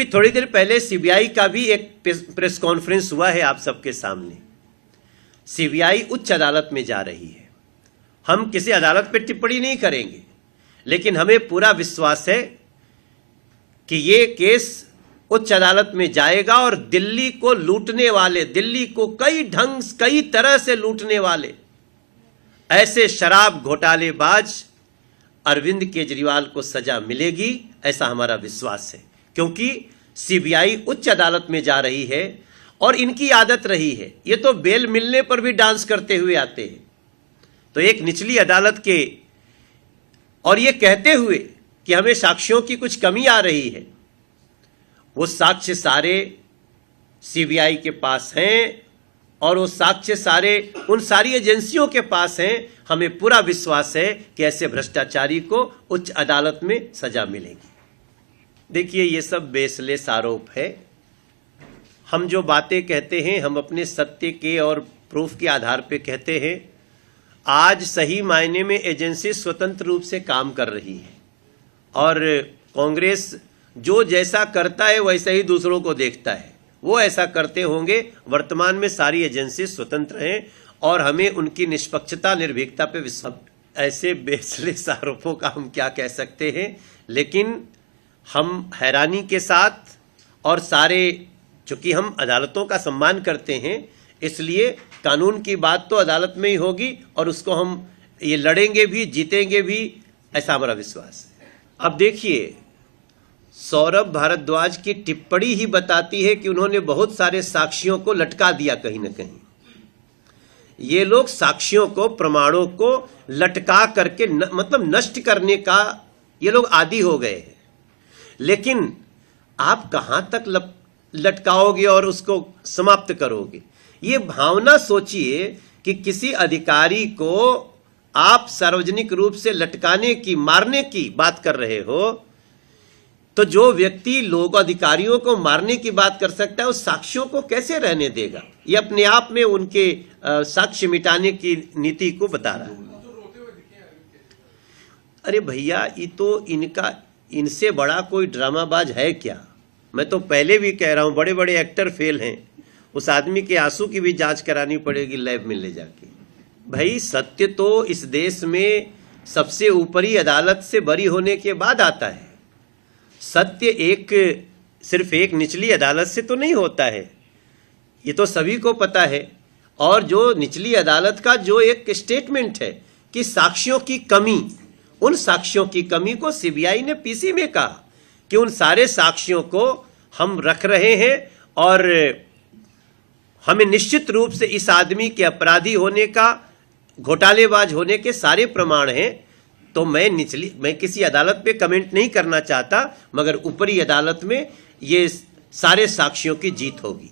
अभी थोड़ी देर पहले सीबीआई का भी एक प्रेस कॉन्फ्रेंस हुआ है आप सबके सामने। सीबीआई उच्च अदालत में जा रही है। हम किसी अदालत पे टिप्पणी नहीं करेंगे, लेकिन हमें पूरा विश्वास है कि ये केस उच्च अदालत में जाएगा और दिल्ली को लूटने वाले, दिल्ली को कई तरह से लूटने वाले ऐसे शराब घोटालेबाज अरविंद केजरीवाल को सजा मिलेगी, ऐसा हमारा विश्वास है। क्योंकि सीबीआई उच्च अदालत में जा रही है और इनकी आदत रही है, ये तो बेल मिलने पर भी डांस करते हुए आते हैं। तो एक निचली अदालत के और ये कहते हुए कि हमें साक्ष्यों की कुछ कमी आ रही है, वो साक्ष्य सारे सीबीआई के पास हैं और वो साक्ष्य सारे उन सारी एजेंसियों के पास हैं। हमें पूरा विश्वास है कि ऐसे भ्रष्टाचारी को उच्च अदालत में सजा मिलेगी। देखिए, ये सब बेसलेस आरोप है। हम जो बातें कहते हैं हम अपने सत्य के और प्रूफ के आधार पे कहते हैं। आज सही मायने में एजेंसी स्वतंत्र रूप से काम कर रही है और कांग्रेस जो जैसा करता है वैसा ही दूसरों को देखता है, वो ऐसा करते होंगे। वर्तमान में सारी एजेंसी स्वतंत्र हैं और हमें उनकी निष्पक्षता, निर्भीकता पे विश्वास। ऐसे बेसलेस आरोपों का हम क्या कह सकते हैं, लेकिन हम हैरानी के साथ और सारे, चूंकि हम अदालतों का सम्मान करते हैं, इसलिए कानून की बात तो अदालत में ही होगी और उसको हम ये लड़ेंगे भी, जीतेंगे भी, ऐसा हमारा विश्वास है। अब देखिए, सौरभ भारद्वाज की टिप्पणी ही बताती है कि उन्होंने बहुत सारे साक्ष्यों को लटका दिया कहीं ना कहीं। ये लोग साक्ष्यों को, प्रमाणों को लटका करके मतलब नष्ट करने का ये लोग आदी हो गए हैं। लेकिन आप कहां तक लटकाओगे और उसको समाप्त करोगे? ये भावना सोचिए कि किसी अधिकारी को आप सार्वजनिक रूप से लटकाने की, मारने की बात कर रहे हो, तो जो व्यक्ति लोग अधिकारियों को मारने की बात कर सकता है उस साक्ष्यों को कैसे रहने देगा? ये अपने आप में उनके साक्ष्य मिटाने की नीति को बता रहा है। अरे भैया, ये तो इनसे बड़ा कोई ड्रामाबाज है क्या? मैं तो पहले भी कह रहा हूं, बड़े बड़े एक्टर फेल हैं। उस आदमी के आंसू की भी जांच करानी पड़ेगी लैब में ले जाके। भाई, सत्य तो इस देश में सबसे ऊपरी अदालत से बरी होने के बाद आता है। सत्य सिर्फ एक निचली अदालत से तो नहीं होता है, ये तो सभी को पता है। और जो निचली अदालत का जो एक स्टेटमेंट है कि साक्ष्यों की कमी, उन साक्ष्यों की कमी को सीबीआई ने पीसी में कहा कि उन सारे साक्ष्यों को हम रख रहे हैं और हमें निश्चित रूप से इस आदमी के अपराधी होने का, घोटालेबाज होने के सारे प्रमाण हैं। तो मैं किसी अदालत पे कमेंट नहीं करना चाहता, मगर ऊपरी अदालत में ये सारे साक्ष्यों की जीत होगी।